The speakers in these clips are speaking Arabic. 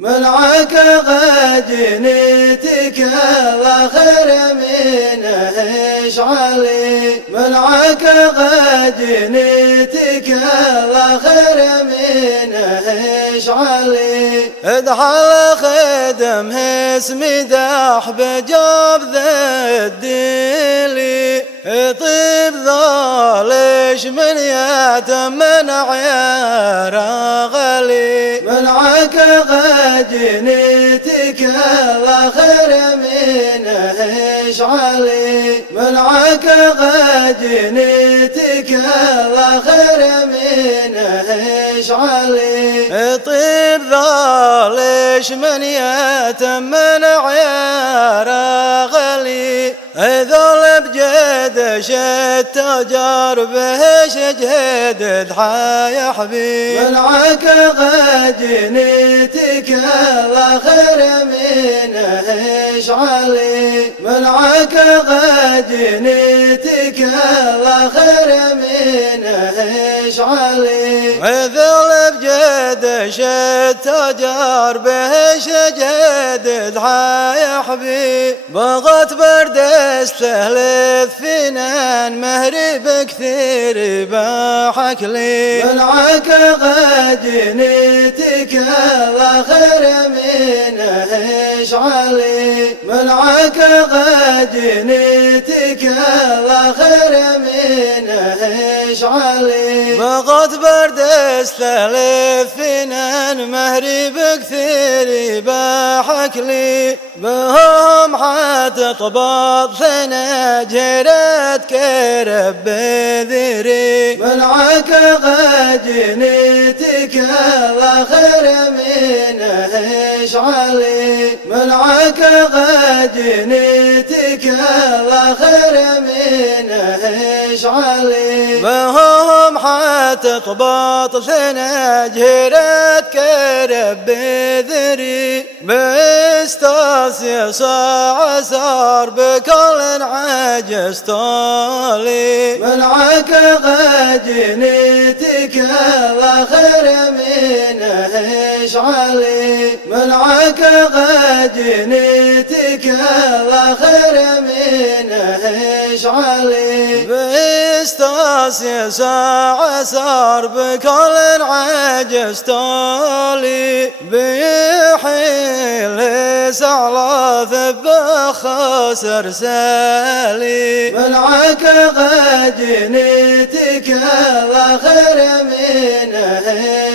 منعك غجنيتك الله خير منه اشعلي، منعك غجنيتك الله خير منه اشعلي. ادحل خدمه اسمي داح بجاب ذدلي، طيب ذالش من يتم من عيار غلي. منعك غجنيتك الله خير منه اشعلي، منعك غجنيتك الله خير منه اشعلي. طيب ذالش من يتم من عيار غلي، ذول بجد التجار بهش جهد ضحايا حبيب. منعك غجنيتك الله خير منه اشعلي، منعك غجنيتك الله خير منه اشعلي. ذول بجد التجار بهش جهد ضحايا حبيب. بغت برد استهلث فينان مهري بكثير باحك لي. منعك غجنيتك الله خير منه اشعلي، منعك غجنيتك الله خير منه اشعلي. بغت برد استهلث فينان مهري بكثير باحك لي. بهم حتطبط ثنا جرت كرب بذري. منعك غجنيتك الله خير منه اشعلي، منعك غجنيتك الله خير منه اشعلي. بهم حتطبط ثنا جرت كرب بذري. باستاسي صاع صار بكل عجز طالي. منعك غجنيتك الله خير منه اشعلي، منعك غجنيتك الله خير منه اشعلي. باستاسي صاع صار بكل عجز طالي. بيحيل على ذب خسر سالي. منعك غجنيتك الله خير منه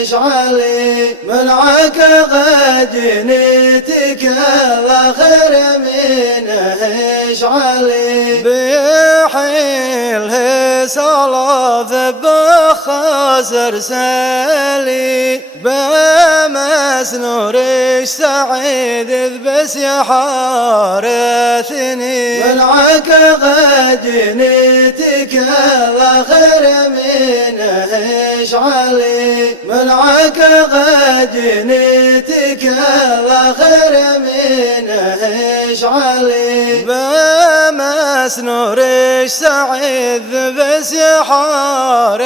اشعلي، منعك غجنيتك الله خير منه اشعلي. بيحيل على ذب خسر سالي. بمس نورك سعيد بس يا حارثني. منعك غجنيتك الله خير منه اشعلي، منعك غجنيتك الله خير منه اشعلي. بمس نورك سعيد بس يا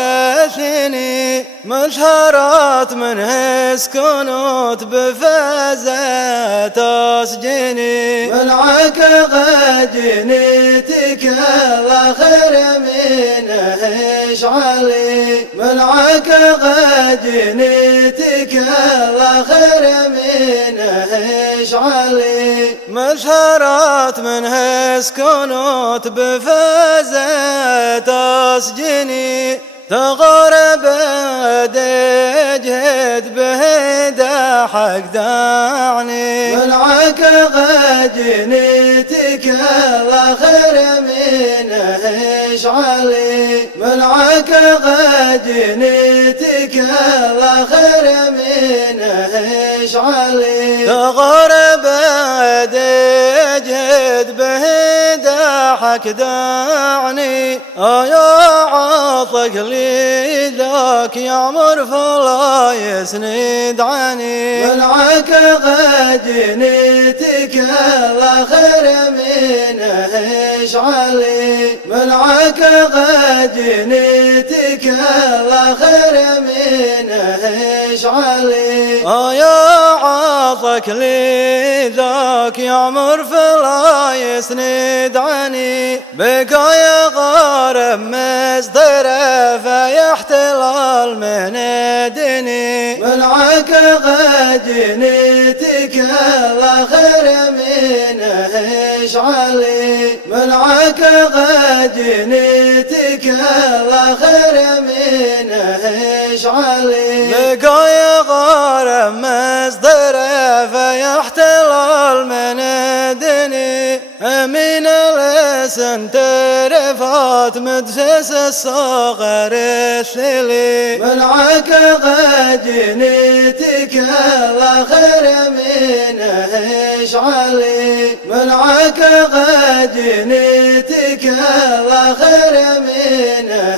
حارثني. مشهرات منه سكنوت بفازات اسجني. منعك غجنيتك الله خير منه اشعلي، منعك غجنيتك الله خير منه اشعلي. مشهرات منه سكنوت بفازات اسجني. تغرب دجهد بهدا حق دعني. منعك غجنيتك الله خير منه اشعلي، منعك غجنيتك الله خير منه اشعلي. تغرب دجهد بهدا حق دعني. يا عطق لي ذاك يعمر فلا يسند عني. منعك غجنيتك الله خير منه اشعلي، منعك غجنيتك الله خير منه اشعلي. يا عطق ذاك لي ذاك يعمر فلا يسند عني بقى يا غارب مصدر فيحتلال من دني ملعك غجنتك لا خير منه اشعلي ملعك غجنتك لا خير منه اشعلي بقى يا غارب مصدر فيحتلال من دني من الاسن ترفات مدسس الصغر الثلي ملعك غجنتك لا خير منه اشعلي ملعك غجنتك لا خير منه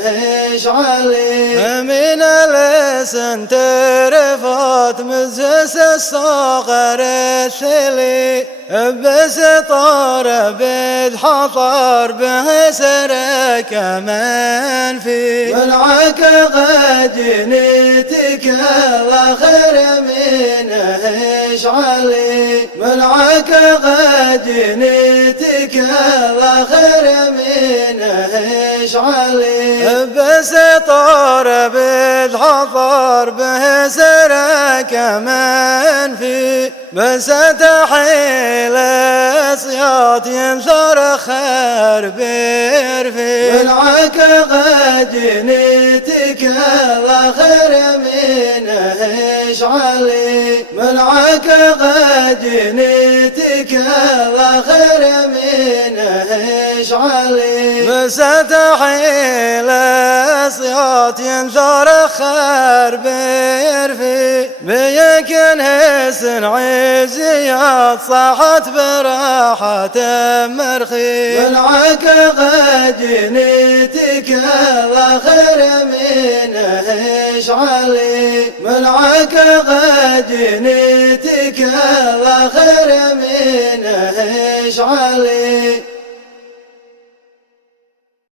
اشعلي من الاسن ترفات مدسس الصغر الثلي بسطار بالحطر به سرك من في ملعك غجنتك لا خير منه اشعلي ملعك غجنتك لا خير منه اشعلي بسطار بالحطر به سرك من في بس تحيل صياط ينثر خير بيرفي ملعك غجنتك لا خير منه اشعلي ملعك غجنتك لا خير منه اشعلي بس تحيل صياط ينثر خير بيرفي بيكن حسن عزيات صاحت براحة مرخي ملعك غجنتك لا خير منه اشعلي ملعك غجنتك لا خير منه اشعلي